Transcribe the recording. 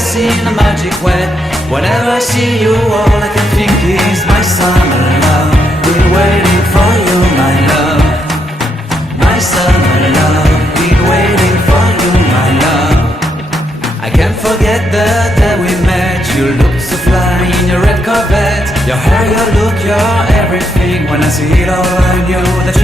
in a magic way. Whenever I see you, all I can think is my summer love. Been waiting for you, my love. My summer love. Been waiting for you, my love. I can't forget the day we met. You looked so fly in your red Corvette. Your hair, your look, your everything. When I see it all, I knew that